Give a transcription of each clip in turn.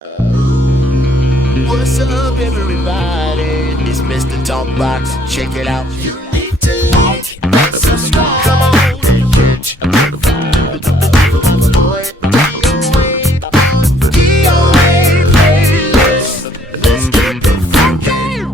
What's up, everybody? It's Mr. Talkbox. Check it out. You need to like and subscribe. Come on and catch a motherfucker. DOA playlist. Let's get the funky.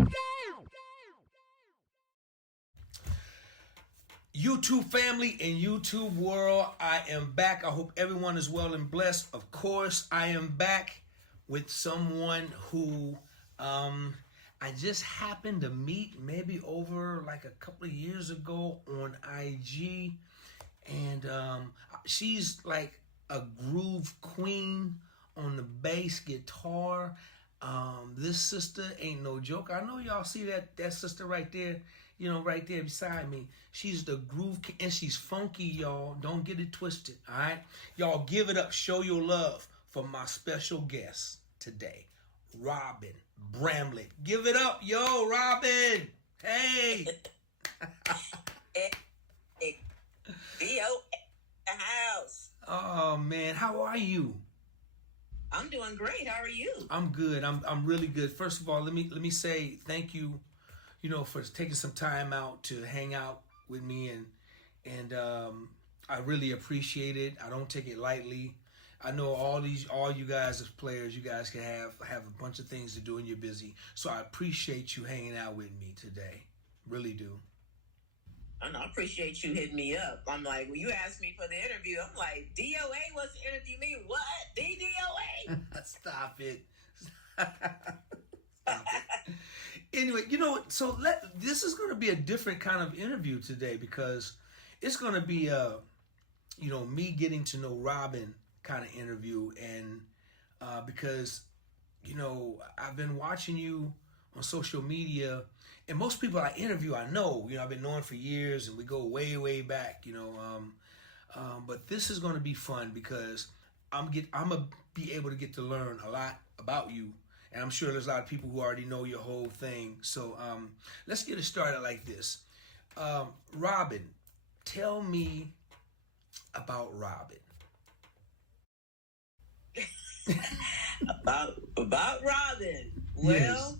YouTube family and YouTube world, I am back. I hope everyone is well and blessed. Of course, I am back with someone who I just happened to meet maybe over like a couple of years ago on IG, and she's like a groove queen on the bass guitar. This sister ain't no joke. I know y'all see that sister right there, right there beside me. She's the groove and she's funky, y'all. Don't get it twisted, all right? Y'all give it up. Show your love for my special guest today, Robin Bramlett. Give it up, yo, Robin. Hey. Hey, DOA the house. Oh man, how are you? I'm doing great. How are you? I'm good. I'm really good. First of all, let me say thank you, for taking some time out to hang out with me, and I really appreciate it. I don't take it lightly. I know all you guys as players, you guys can have a bunch of things to do and you're busy. So I appreciate you hanging out with me today. Really do. I appreciate you hitting me up. I'm like, when you asked me for the interview, I'm like, DOA wants to interview me? What? DOA? Stop it. Stop it. Anyway, so this is going to be a different kind of interview today because it's going to be me getting to know Robin kind of interview, and because I've been watching you on social media, and most people I interview I know, I've been knowing for years, and we go way back, but this is going to be fun because I'm gonna be able to get to learn a lot about you, and I'm sure there's a lot of people who already know your whole thing. So let's get it started like this. Robin, tell me about Robin. about Robin. Well,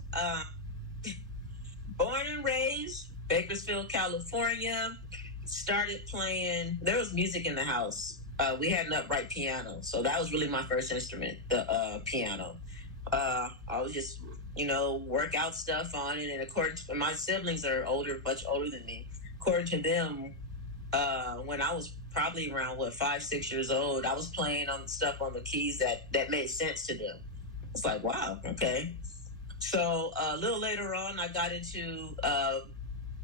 born and raised Bakersfield, California. Started playing. There was music in the house. We had an upright piano, so that was really my first instrument, the piano. I was just, work out stuff on it, and according to my siblings are much older than me. According to them, when I was probably around 5-6 years old, I was playing on stuff on the keys that made sense to them. It's like, wow, okay. So a little later on, I got into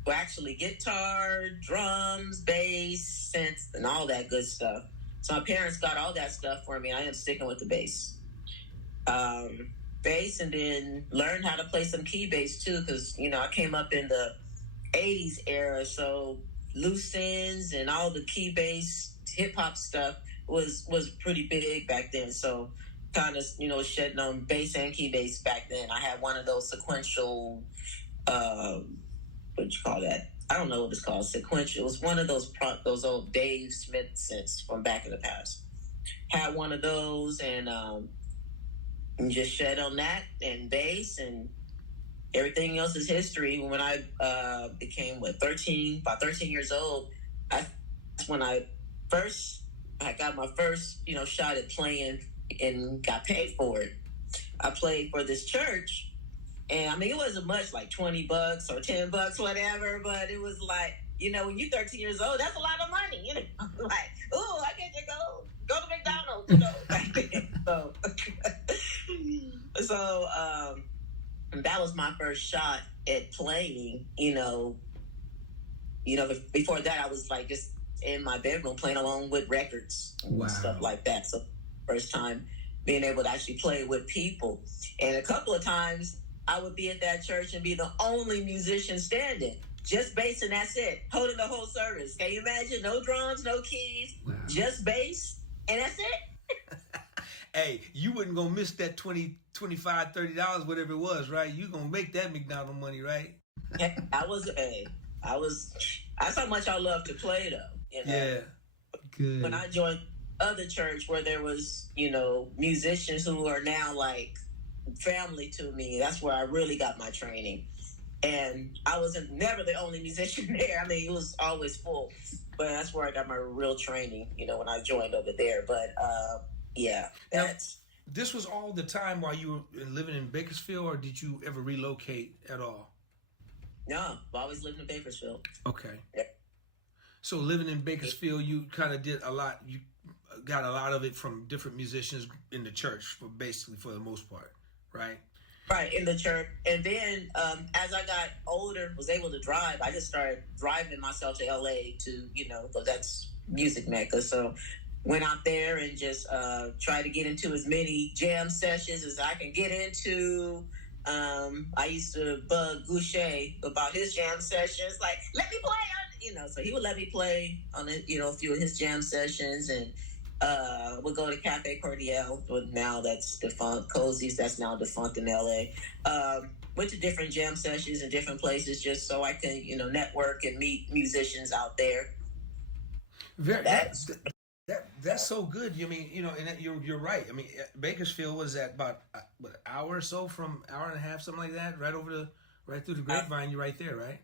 actually guitar, drums, bass, synth, and all that good stuff. So my parents got all that stuff for me. I ended up sticking with the bass. Bass, and then learned how to play some key bass too, because I came up in the 80s era, so loose ends and all the key bass hip hop stuff was pretty big back then. So kind of shedding on bass and key bass back then. I had one of those sequential what you call that? I don't know what it's called. Sequential. It was one of those old Dave Smith synths from back in the past. Had one of those, and just shed on that and bass, and everything else is history. When I became about 13 years old, that's when I got my first shot at playing and got paid for it. I played for this church, and it wasn't much, like $20 or $10, whatever, but it was like, when you're 13 years old, that's a lot of money, like, oh, I get to go to McDonald's, so that was my first shot at playing. Before that I was like just in my bedroom playing along with records and stuff like that. So first time being able to actually play with people, and a couple of times I would be at that church and be the only musician standing, just bass, and that's it, holding the whole service. Can you imagine? No drums, no keys, just bass, and that's it. Hey, you wasn't gonna miss that $20, $25, $30, whatever it was, right? You gonna make that McDonald's money, right? That's how much I love to play, though. Yeah, good. When I joined other church where there was, musicians who are now like family to me. That's where I really got my training. And I wasn't never the only musician there. I mean, it was always full. But that's where I got my real training, when I joined over there. But yeah, that's. Now, this was all the time while you were living in Bakersfield, or did you ever relocate at all? No, I've always lived in Bakersfield. Okay. Yeah. So living in Bakersfield, you kind of did a lot. You got a lot of it from different musicians in the church, for the most part, right? Right, in the church. And then as I got older, was able to drive, I just started driving myself to LA to, because that's music Mecca. So went out there and just tried to get into as many jam sessions as I can get into. I used to bug Goucher about his jam sessions, like, let me play on, so he would let me play on a few of his jam sessions, and we'll go to Cafe Cordial, but now that's defunct. Cozy's, that's now defunct in LA. Went to different jam sessions in different places just so I can, network and meet musicians out there. That's so good. You mean, and you're right. I mean, Bakersfield was at about an hour or so, from hour and a half, something like that, right through the Grapevine. You're right there, right?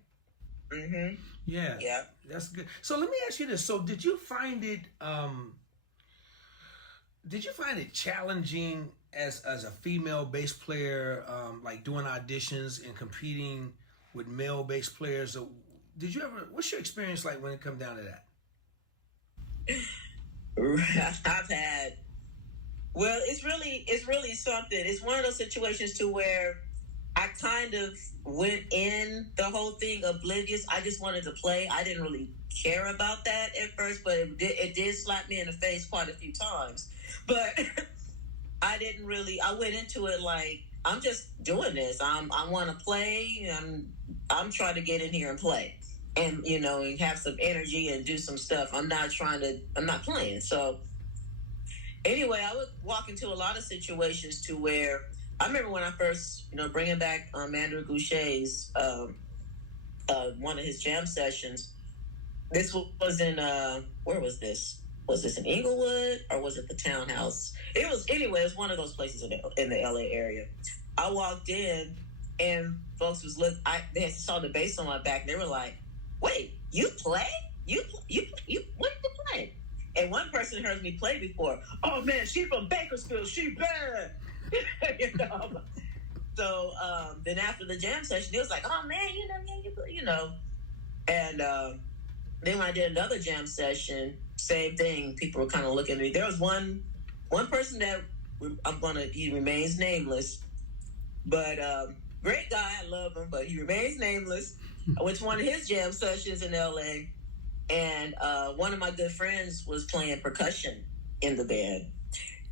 Mm-hmm. Yeah. Yeah. That's good. So let me ask you this. So did you find it challenging as a female bass player, like doing auditions and competing with male bass players? So what's your experience like when it comes down to that? It's really something. It's one of those situations to where I kind of went in the whole thing oblivious. I just wanted to play. I didn't really care about that at first, but it did slap me in the face quite a few times. But I went into it like, I'm just doing this. I want to play. I'm trying to get in here and play. And, and have some energy and do some stuff. I'm not playing. So anyway, I would walk into a lot of situations to where I remember when I first, bringing back Andrew Goucher's, one of his jam sessions. This was in, where was this? Was this in Inglewood or was it the Townhouse? It was one of those places in the LA area. I walked in and folks they saw the bass on my back. And they were like, wait, you play? What did you play? And one person heard me play before. Oh man, she from Bakersfield. She bad. So then after the jam session, he was like, oh man, And then when I did another jam session, same thing. People were kind of looking at me. There was one person that he remains nameless, but great guy. I love him, but he remains nameless. I went to one of his jam sessions in LA, and one of my good friends was playing percussion in the band.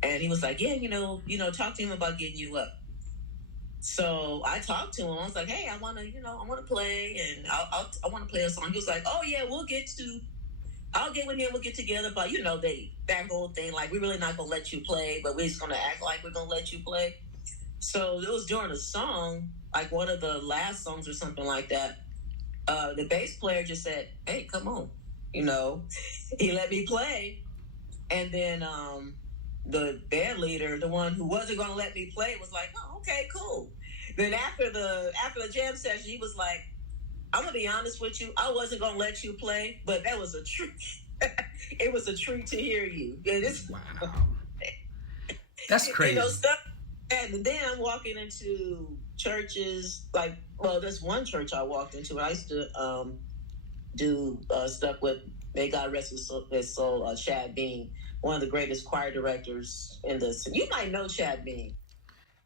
And he was like, yeah, talk to him about getting you up. So I talked to him. I was like, hey, I want to play, and I want to play a song. He was like, oh yeah, I'll get with him. We'll get together. But that whole thing, like, we're really not going to let you play, but we're just going to act like we're going to let you play. So it was during a song, like one of the last songs or something like that. The bass player just said, hey, come on. He let me play. And then the band leader, the one who wasn't going to let me play, was like, oh, okay, cool. Then after the jam session, he was like, I'm going to be honest with you. I wasn't going to let you play, but that was a treat. It was a treat to hear you. Wow. That's crazy. Stuff. And then I'm walking into churches, there's one church I walked into. I used to do stuff with, may God rest his soul, Chad Bean, one of the greatest choir directors in the city. You might know Chad Bean.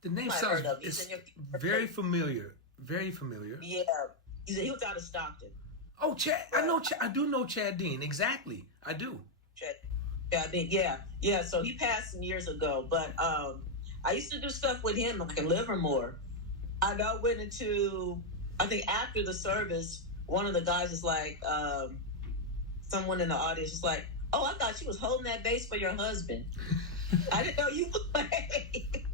The name sounds very familiar. Very familiar. Yeah. He was out of Stockton. Oh, Chad. I do know Chad Dean. Exactly. I do. Chad Dean. Yeah. Yeah. So he passed some years ago, but I used to do stuff with him like in Livermore. I went into, I think after the service, one of the guys was like, someone in the audience was like, oh, I thought you was holding that bass for your husband. I didn't know you played.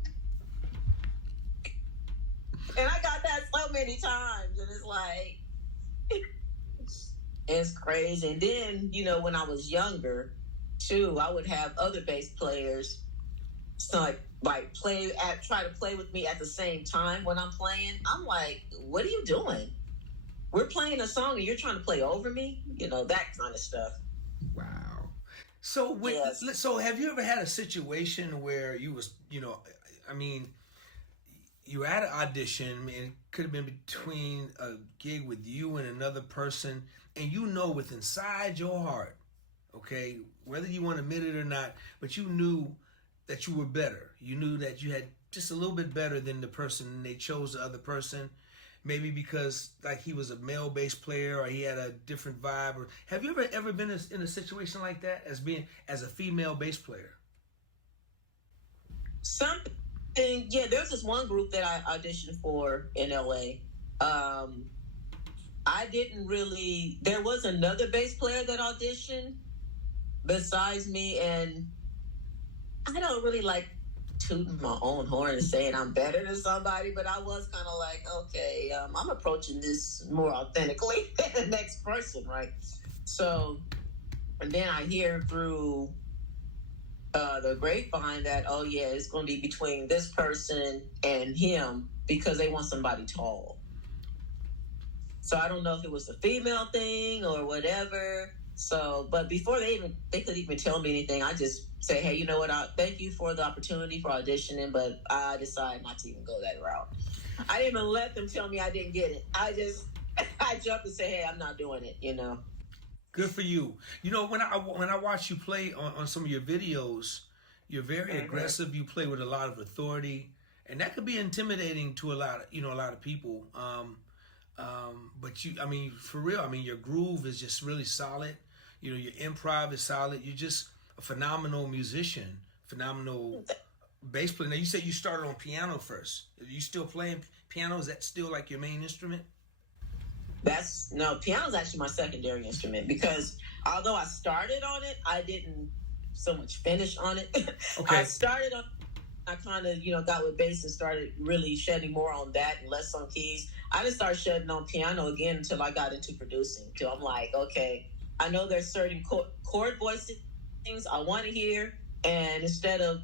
And I got that so many times, and it's like, it's crazy. And then, when I was younger, too, I would have other bass players so like try to play with me at the same time when I'm playing. I'm like, what are you doing? We're playing a song and you're trying to play over me, that kind of stuff. Wow. So Yes. so have you ever had a situation where you was, I mean, you were at an audition and it could have been between a gig with you and another person, and with inside your heart, okay, whether you want to admit it or not, but you knew that you were better. You knew that you had just a little bit better than the person, and they chose the other person, maybe because like he was a male bass player or he had a different vibe. Or have you ever been in a situation like that as a female bass player? Something, yeah. There's this one group that I auditioned for in LA. I didn't really. There was another bass player that auditioned besides me, and I don't really like tooting my own horn and saying I'm better than somebody, but I was kind of like, okay, I'm approaching this more authentically than the next person, right? So, and then I hear through the grapevine that, oh yeah, it's going to be between this person and him because they want somebody tall. So I don't know if it was the female thing or whatever. So, but before they could even tell me anything, I just say, hey, you know what? Thank you for the opportunity for auditioning, but I decided not to even go that route. I didn't even let them tell me I didn't get it. I jumped and say, hey, I'm not doing it. Good for you. When I watch you play on some of your videos, you're very aggressive. You play with a lot of authority, and that could be intimidating to a lot of people. But for real, your groove is just really solid. Your improv is solid. You're just a phenomenal musician, phenomenal bass player. Now, you said you started on piano first. Are you still playing piano? Is that still like your main instrument? Piano's actually my secondary instrument because although I started on it, I didn't so much finish on it. Okay. I started on. I kind of, got with bass and started really shedding more on that and less on keys. I didn't start shedding on piano again until I got into producing. So I'm like, okay, I know there's certain chord voicing things I want to hear. And instead of,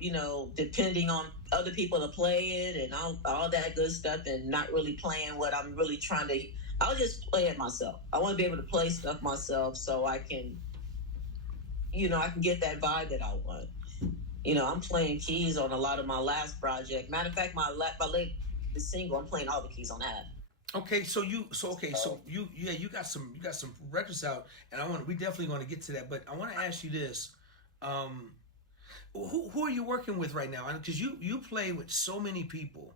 depending on other people to play it and all that good stuff and not really playing what I'm really trying to, I'll just play it myself. I want to be able to play stuff myself so I can, I can get that vibe that I want. I'm playing keys on a lot of my last project. Matter of fact, my latest single, I'm playing all the keys on that. Okay, so you got some records out, and we definitely going to get to that. But I want to ask you this: who are you working with right now? Because you play with so many people.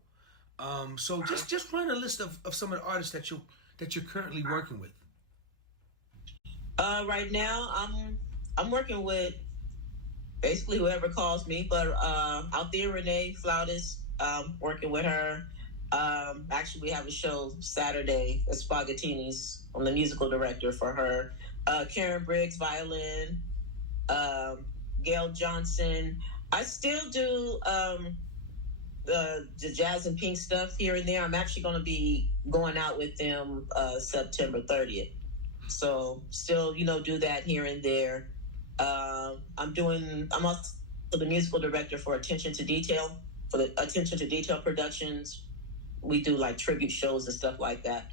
So just run a list of some of the artists that you're currently working with. Right now, I'm working with basically whoever calls me, but Althea Renee, flautist, working with her. Actually, we have a show Saturday at Spaghettini's. I'm the musical director for her. Karen Briggs, violin. Gail Johnson. I still do the jazz and pink stuff here and there. I'm actually going to be going out with them September 30th. So still, do that here and there. I'm also the musical director for Attention to Detail, for the Attention to Detail Productions. We do like tribute shows and stuff like that.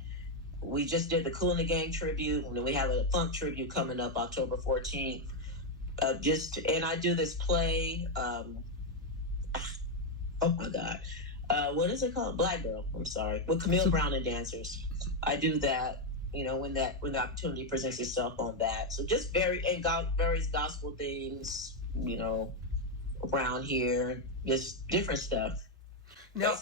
We just did the Kool and the Gang tribute, and then we have a funk tribute coming up October 14th. And I do this play. Oh my God, what is it called? Black Girl. I'm sorry, with Camille Brown and dancers. I do that. When the opportunity presents itself on that. So just various gospel things, around here, just different stuff. Now,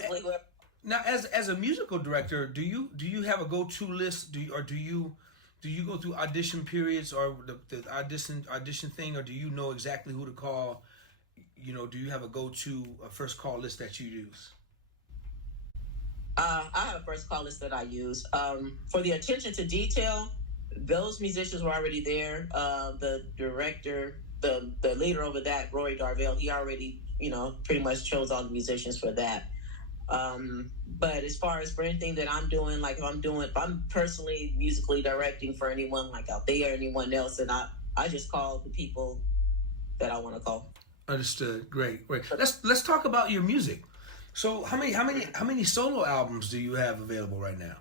as a musical director, do you have a go-to list? Do you go through audition periods or the audition thing, or do you know exactly who to call? Do you have a go-to first call list that you use? I have a first call list that I use. For the Attention to Detail, those musicians were already there. The director, the leader over that, Rory Darvell, he already, pretty much chose all the musicians for that. But as far as for anything that I'm doing, like if I'm personally musically directing for anyone like out there, anyone else, and I just call the people that I want to call. Understood. Great. Let's talk about your music. So how many solo albums do you have available right now?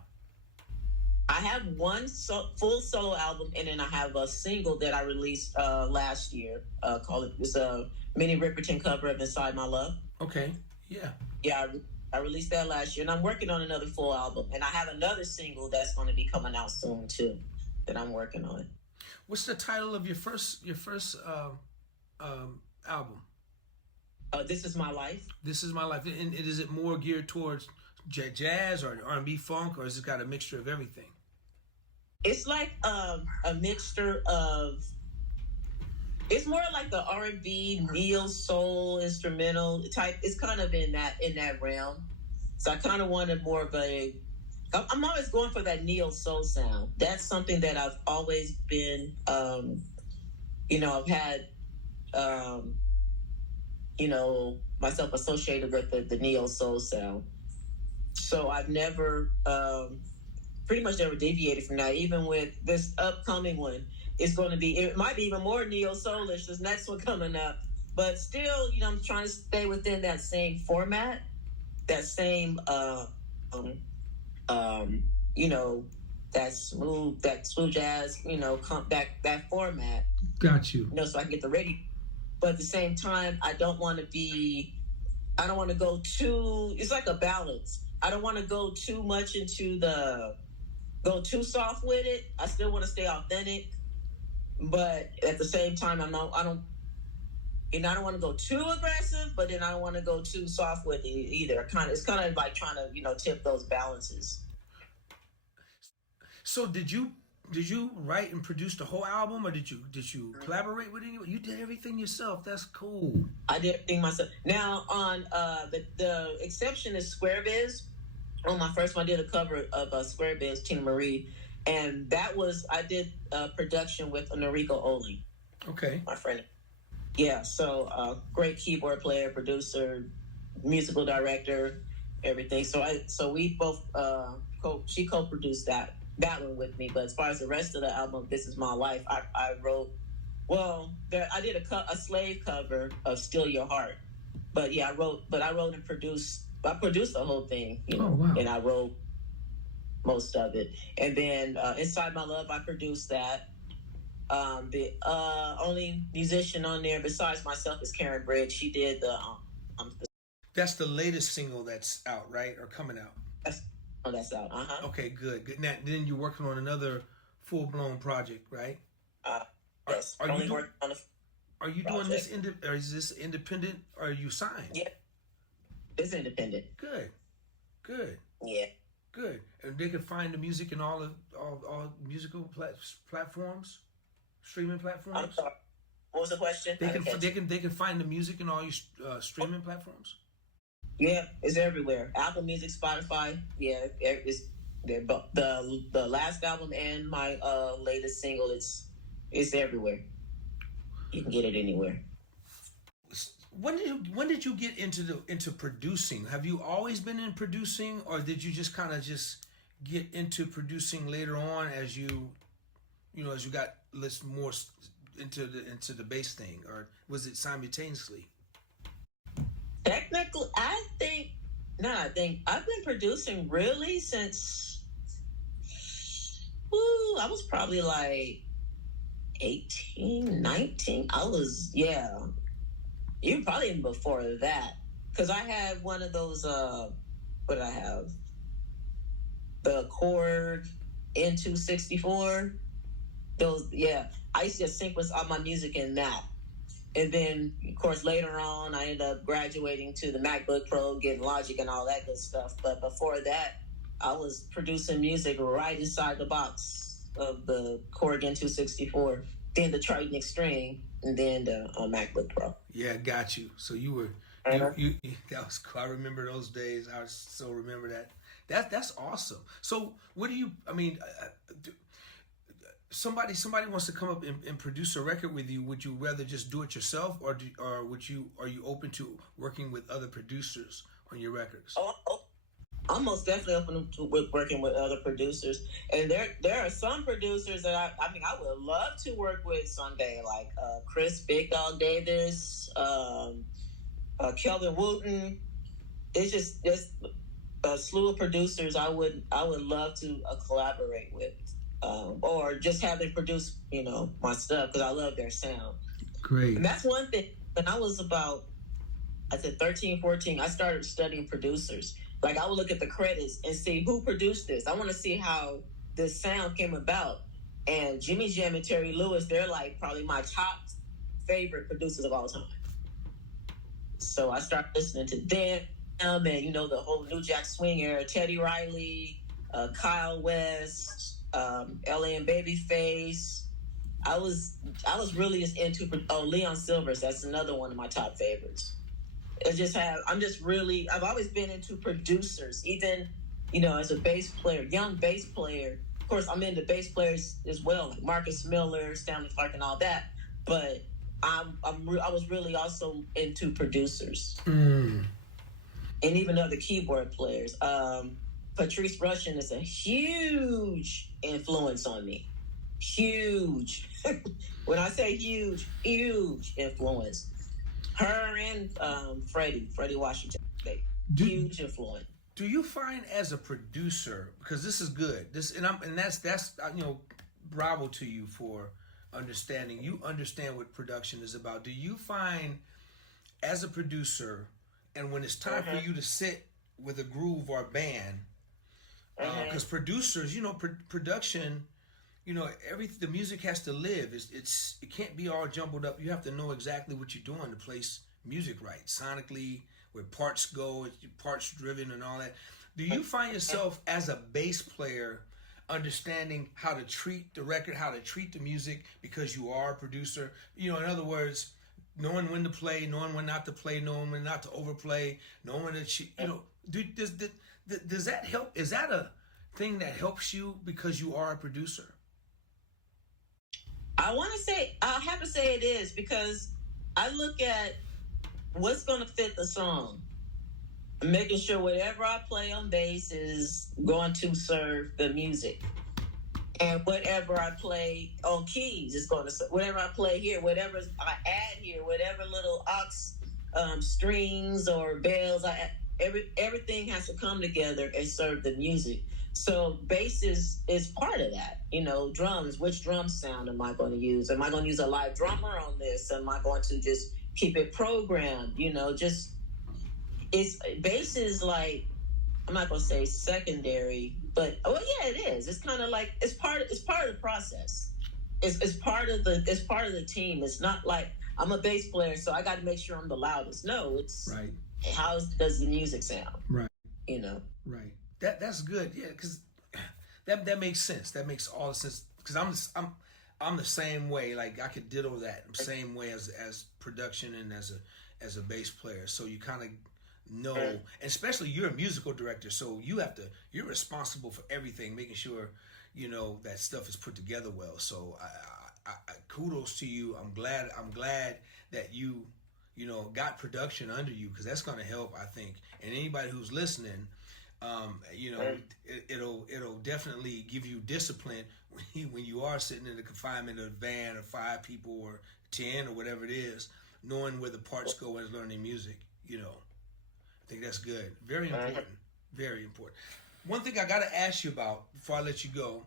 I have one full solo album, and then I have a single that I released last year. It's a Minnie Riperton cover of "Inside My Love." Okay. Yeah. Yeah, I released that last year, and I'm working on another full album, and I have another single that's going to be coming out soon too, that I'm working on. What's the title of your first album? This Is My Life. This Is My Life. And is it more geared towards jazz or R&B funk, or has it got a mixture of everything? It's like a mixture of. It's more like the R&B, neo soul, instrumental type. It's kind of in that realm. So I kind of wanted more of a. I'm always going for that neo soul sound. That's something that I've always been. I've had. Myself associated with the neo soul sound. So I've never, pretty much never deviated from that. Even with this upcoming one, it might be even more neo soulish. This next one coming up, but still, I'm trying to stay within that same format, that same, that smooth jazz, that format. Got you. So I can get the ready. But at the same time, I don't want to go too, it's like a balance. I don't want to go too much go too soft with it. I still want to stay authentic. But at the same time, I don't want to go too aggressive, but then I don't want to go too soft with it either. It's kind of like trying to, tip those balances. So did you write and produce the whole album, or did you collaborate with anyone? You did everything yourself. That's cool. I did everything myself. Now on the exception is Square Biz. On my first one, I did a cover of Square Biz, Tina Marie, and I did production with Noriko Oling. Okay. My friend. Yeah. So great keyboard player, producer, musical director, everything. So we both she co-produced that one with me. But as far as the rest of the album, This Is My Life, I wrote. Well, I did a slave cover of Steal Your Heart. But yeah, I wrote and produced. I produced the whole thing, Oh, wow. And I wrote most of it. And then Inside My Love, I produced that. The only musician on there besides myself is Karen Briggs. She did the. That's the latest single that's out, right, or coming out? That's out. Okay, good. Now, then you're working on another full-blown project, right? Yes. Are you doing this? Or is this independent? Or are you signed? Yeah. It's independent. Good. Yeah. Good. And they can find the music in all musical platforms, streaming platforms. I'm sorry. What was the question? They can find the music in all your streaming platforms. Yeah, it's everywhere. Apple Music, Spotify. Yeah, it's the last album and my latest single. It's everywhere. You can get it anywhere. When did you get into producing? Have you always been in producing, or did you just kind of get into producing later on as you got more into the bass thing, or was it simultaneously? Technically, I think I've been producing really since I was probably like 18, 19. I was, even probably even before that. Because I had one of those, what did I have? The Korg N264. Those, I used to sequence all my music in that. And then, of course, later on, I ended up graduating to the MacBook Pro, getting Logic and all that good stuff. But before that, I was producing music right inside the box of the Korg N264, then the Triton Extreme, and then the MacBook Pro. Yeah, got you. So you were, you that was cool. I remember those days. I still remember that. That's awesome. So what do you, somebody wants to come up and produce a record with you, would you rather just do it yourself, or are you open to working with other producers on your records? I'm most definitely open to working with other producers, and there are some producers that I mean I would love to work with someday, like Chris Big Dog Davis, Kelvin Wooten. It's a slew of producers I would love to collaborate with, or just have them produce my stuff because I love their sound. Great. And that's one thing. When I was about, I said 13, 14, I started studying producers. Like I would look at the credits and see who produced this. I want to see how this sound came about. And Jimmy Jam and Terry Lewis, they're like probably my top favorite producers of all time. So I started listening to them and the whole New Jack Swing era, Teddy Riley, Kyle West, LA and Babyface. I was really just into Leon Silvers. That's another one of my top favorites. I've always been into producers, even as a bass player, young bass player. Of course, I'm into bass players as well, like Marcus Miller, Stanley Clarke, and all that. But I was really also into producers, and even other keyboard players. Patrice Rushen is a huge influence on me. Huge. When I say huge influence. Her and Freddie Washington, huge influence. Do you find as a producer, because this is good, that's bravo to you for understanding. You understand what production is about. Do you find as a producer, and when it's time for you to sit with a groove or a band, because producers, production. The music has to live. It can't be all jumbled up. You have to know exactly what you're doing to place music right, sonically, where parts go, parts driven, and all that. Do you find yourself as a bass player understanding how to treat the record, how to treat the music, because you are a producer? In other words, knowing when to play, knowing when not to play, knowing when not to overplay, knowing when to does that help? Is that a thing that helps you because you are a producer? I have to say it is, because I look at what's going to fit the song, making sure whatever I play on bass is going to serve the music, and whatever I play on keys is going to serve. Whatever I play here, whatever I add here, whatever little aux strings or bells I add, everything has to come together and serve the music. So bass is part of that. Drums, which drum sound am I going to use? Am I going to use a live drummer on this? Am I going to just keep it programmed? Bass is like, I'm not going to say secondary, but it is. It's kind of like it's part of the process. It's part of the team. It's not like I'm a bass player, so I got to make sure I'm the loudest. No, it's right. How does the music sound? Right. Right. That's good. Yeah, because that makes sense. That makes all the sense. Because I'm the same way. Like I could ditto that same way as production and as a bass player. So you kind of know, and especially you're a musical director, so you're responsible for everything, making sure that stuff is put together well. So I kudos to you. I'm glad that you got production under you, because that's going to help, I think. And anybody who's listening, it'll definitely give you discipline when you are sitting in the confinement of a van of 5 people or 10 or whatever it is, knowing where the parts go and learning music. I think that's good. Very important. Very important. One thing I got to ask you about before I let you go,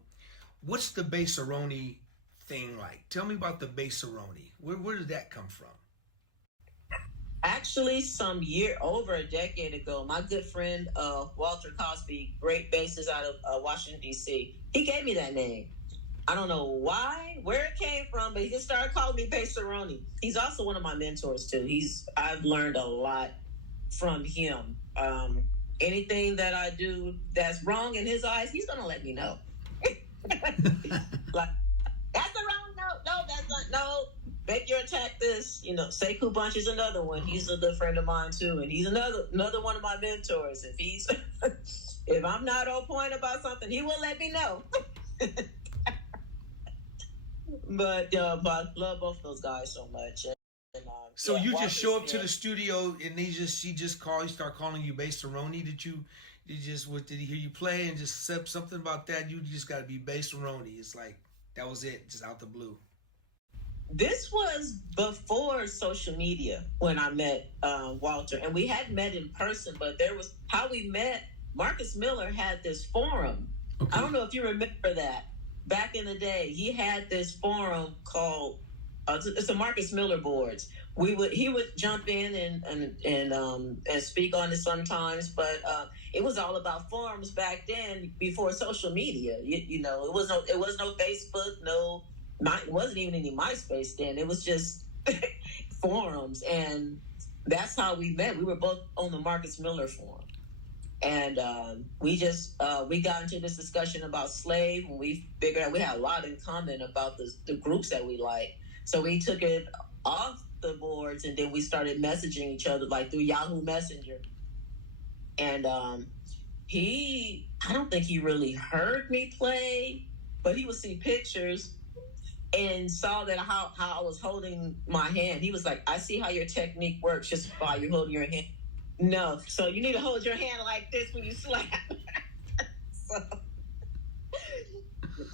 what's the bass-a-roni thing like? Tell me about the bass-a-roni. Where did that come from? Actually, over a decade ago, my good friend Walter Cosby, great bassist out of Washington, D.C., he gave me that name. I don't know why, where it came from, but he just started calling me Bass-a-roni. He's also one of my mentors, too. I've learned a lot from him. Anything that I do that's wrong in his eyes, he's going to let me know. Like, that's the wrong note. No, that's not. No. Make your attack this, Sekou Bunch is another one. He's a good friend of mine too, and he's another one of my mentors. If I'm not on point about something, he will let me know. But I love both those guys so much, and So yeah, you just show up Walter's to the dead. studio and she just start calling you Bass Cerrone. Did he hear you play and just said something about that? You just got to be Bass Cerrone. It's like that was it, just out the blue. This was before social media when I met Walter, and we hadn't met in person, but there was how we met. Marcus Miller had this forum. Okay. I don't know if you remember that. Back in the day, he had this forum called it's the Marcus Miller boards. He would jump in and speak on it sometimes, but it was all about forums back then before social media. You know, it was no Facebook, it wasn't even any MySpace then. It was just forums, and that's how we met. We were both on the Marcus Miller forum. And we got into this discussion about Slave, and we figured out we had a lot in common about the groups that we like. So we took it off the boards, and then we started messaging each other like through Yahoo Messenger. And I don't think he really heard me play, but he would see pictures and saw that how I was holding my hand. He was like, "I see how your technique works just by you holding your hand." No, so you need to hold your hand like this when you slap. So,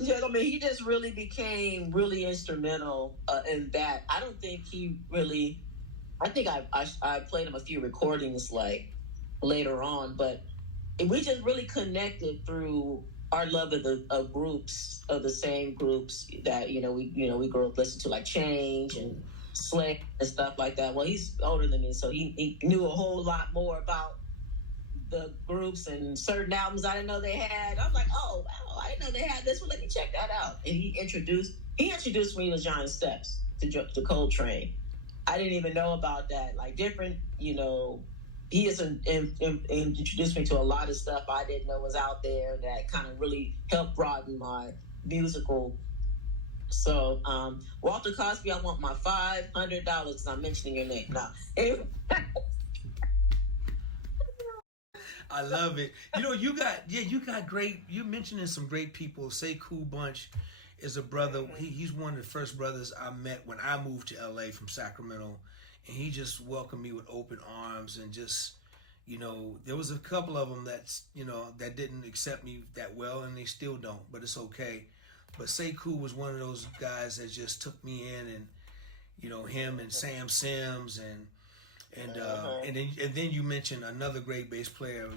yeah, I mean, he just really became really instrumental in that. I don't think he really. I think I played him a few recordings like later on, but we just really connected through our love of the same groups that we grew up listening to, like Change and Slay and stuff like that. Well, he's older than me, so he knew a whole lot more about the groups and certain albums I didn't know they had. I was like, oh, wow, I didn't know they had this one. Let me check that out. And he introduced me to Giant Steps, to Coltrane. I didn't even know about that. Like different, he has introduced me to a lot of stuff I didn't know was out there that kind of really helped broaden my musical. So, Walter Cosby, I want my $500 because I'm mentioning your name now. Anyway. I love it. You got great. You're mentioning some great people. Say Cool Bunch is a brother. He's one of the first brothers I met when I moved to LA from Sacramento, and he just welcomed me with open arms. And just, there was a couple of them that didn't accept me that well, and they still don't. But it's okay. But Say Cool was one of those guys that just took me in, and him and Sam Sims and then you mentioned another great bass player,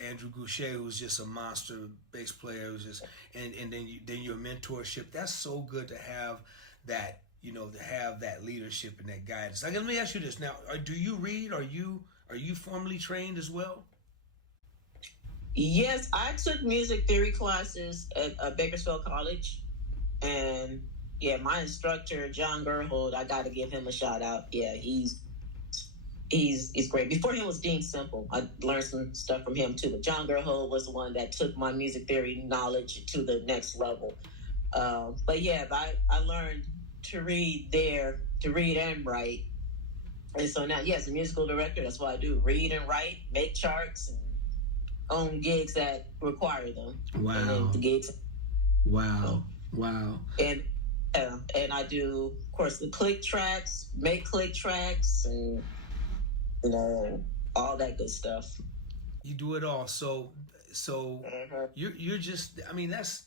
Andrew Goucher, who's just a monster bass player, who's just and then your mentorship. That's so good to have that, to have that leadership and that guidance. Like, let me ask you this now: do you read? Are you formally trained as well? Yes, I took music theory classes at Bakersfield College, and yeah, my instructor, John Gerhold, I got to give him a shout out. Yeah, he's great. Before him was Dean Simple. I learned some stuff from him too, but John Gerhold was the one that took my music theory knowledge to the next level. But yeah, I learned to read and write. And so now, yes, a musical director, that's what I do. Read and write, make charts, and own gigs that require them. Wow. And then the gigs. Wow. Wow. And I do, of course, the click tracks, make click tracks, and all that good stuff. You do it all. So you're just. I mean, that's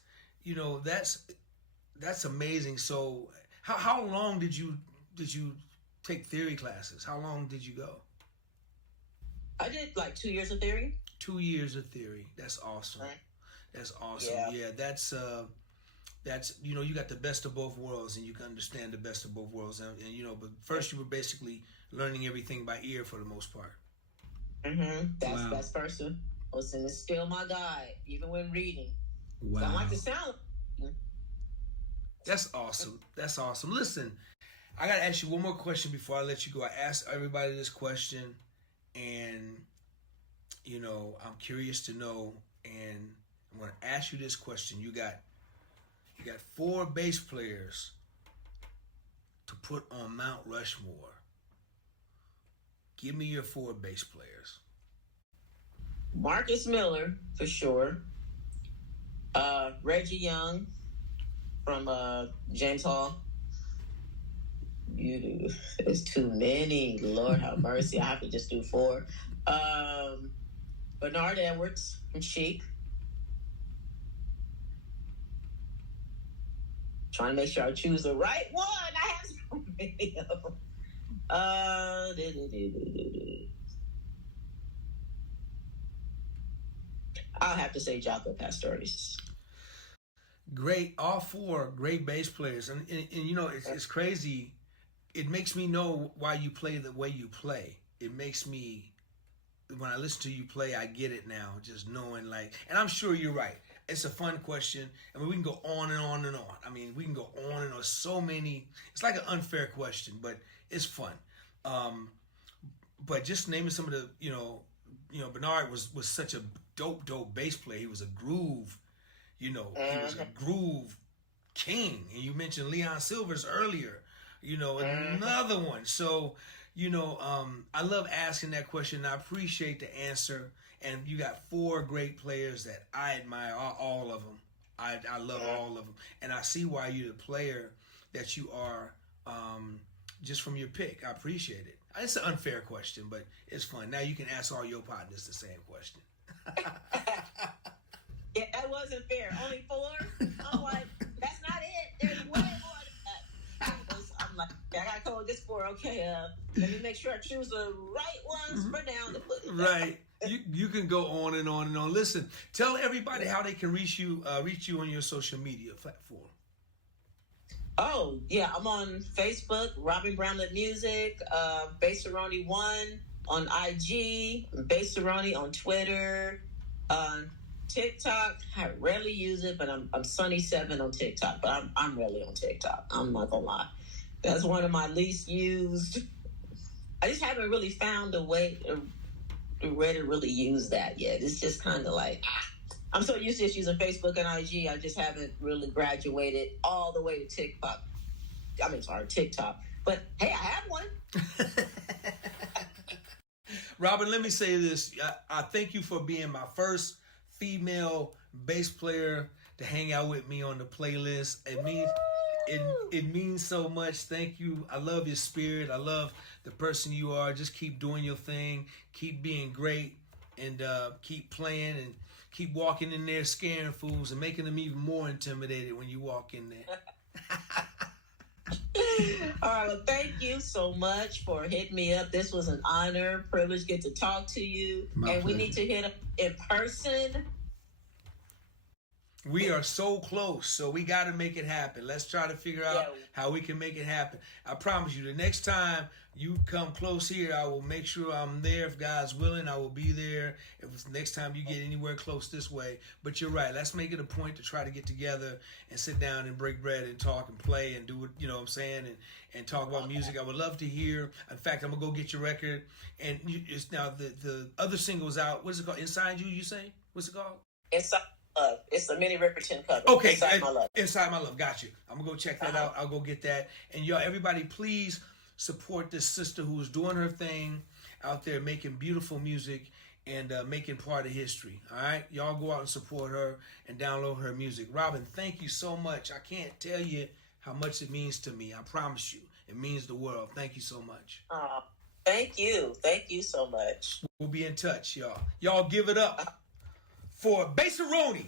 amazing. So how long did you take theory classes? How long did you go? I did like 2 years of theory. 2 years of theory. That's awesome. Right. That's awesome. Yeah. That's you got the best of both worlds, and you can understand the best of both worlds. And but first you were basically learning everything by ear for the most part. That's first. Listen, it's still my guide, even when reading. Wow. I like the sound. That's awesome. That's awesome. Listen, I gotta ask you one more question before I let you go. I asked everybody this question, and I'm curious to know, and I'm gonna ask you this question. You got 4 bass players to put on Mount Rushmore. Give me your 4 bass players. Marcus Miller, for sure. Reggie Young from James Hall. You do. It's too many. Lord have mercy. I have to just do 4. Bernard Edwards from Chic. Trying to make sure I choose the right one. I have so many of them. I'll have to say Jaco Pastorius. Great, all 4 great bass players, and you know it's crazy. It makes me know why you play the way you play. It makes me, when I listen to you play, I get it now. Just knowing, like, and I'm sure you're right. It's a fun question. I mean, we can go on and on and on. I mean, we can go on and on. So many. It's like an unfair question, but it's fun. But just naming some of the, you know, Bernard was such a dope bass player. He was a groove, he was a groove king. And you mentioned Leon Silvers earlier, another one. So, I love asking that question. I appreciate the answer. And you got 4 great players that I admire, all of them. I love all of them. And I see why you're the player that you are, just from your pick. I appreciate it. It's an unfair question, but it's fun. Now you can ask all your partners the same question. Yeah, that wasn't fair. Only 4? I'm like, that's not it. There's way more than that. I'm like, I got to call this 4. Okay, let me make sure I choose the right ones for now to put it down. Right. You can go on and on and on. Listen, tell everybody how they can reach you on your social media platform. Oh, yeah, I'm on Facebook, Robin Bramlett Music, Bassaroni1 on IG, Bassaroni on Twitter, TikTok. I rarely use it, but I'm Sunny7 on TikTok, but I'm rarely on TikTok. I'm not gonna lie. That's one of my least used. I just haven't really found a way to really use that yet. It's just kind of like, I'm so used to just using Facebook and IG. I just haven't really graduated all the way to TikTok. TikTok. But hey, I have one. Robin, let me say this. I thank you for being my first female bass player to hang out with me on the playlist. It means so much. Thank you. I love your spirit. I love the person you are. Just keep doing your thing. Keep being great, and keep playing, and keep walking in there scaring fools and making them even more intimidated when you walk in there. All right, well, thank you so much for hitting me up. This was an honor, privilege, get to talk to you. My and pleasure. We need to hit up in person. We are so close, so we got to make it happen. Let's try to figure out how we can make it happen. I promise you, the next time you come close here, I will make sure I'm there. If God's willing, I will be there. If it's the next time you get anywhere close this way. But you're right. Let's make it a point to try to get together and sit down and break bread and talk and play and do it, you know what I'm saying, and talk about music. I would love to hear. In fact, I'm going to go get your record. And it's now the other single's out. What is it called? Inside You, you say? What's it called? Inside Love. It's the Minnie Riperton cover. Okay, Inside My Love. Inside My Love. Got you. I'm gonna go check that out. I'll go get that. And y'all, everybody, please support this sister who is doing her thing out there, making beautiful music and making part of history. All right, y'all go out and support her and download her music. Robin, thank you so much. I can't tell you how much it means to me. I promise you, it means the world. Thank you so much. Thank you. Thank you so much. We'll be in touch, y'all. Y'all give it up for Bassaroni.